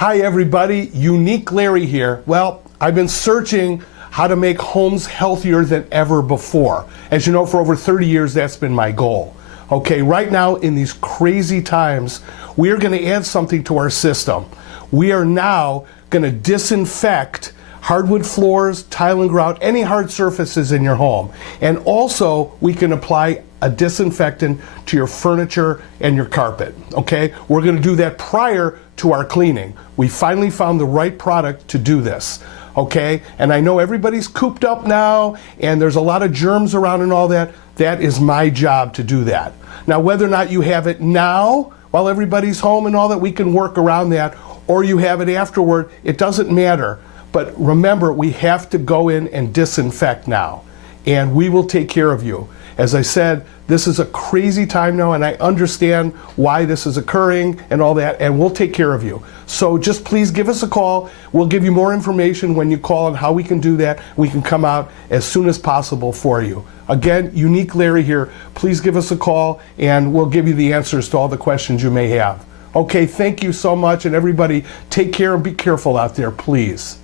Hi everybody, Unique Larry here. Well, I've been searching how to make homes healthier than ever before. As you know, for over 30 years, that's been my goal. Okay, right now in these crazy times, we are going to add something to our system. We are now going to disinfect hardwood floors, tile and grout, any hard surfaces in your home. And also, we can apply a disinfectant to your furniture and your carpet, okay? We're gonna do that prior to our cleaning. We finally found the right product to do this, okay? And I know everybody's cooped up now, and there's a lot of germs around and all that. That is my job to do that. Now, whether or not you have it now, while everybody's home and all that, we can work around that, or you have it afterward, it doesn't matter. But remember, we have to go in and disinfect now, and we will take care of you. As I said, this is a crazy time now, and I understand why this is occurring and all that, and we'll take care of you. So just please give us a call. We'll give you more information when you call on how we can do that. We can come out as soon as possible for you. Again, Unique Larry here. Please give us a call, and we'll give you the answers to all the questions you may have. Okay, thank you so much, and everybody take care and be careful out there, please.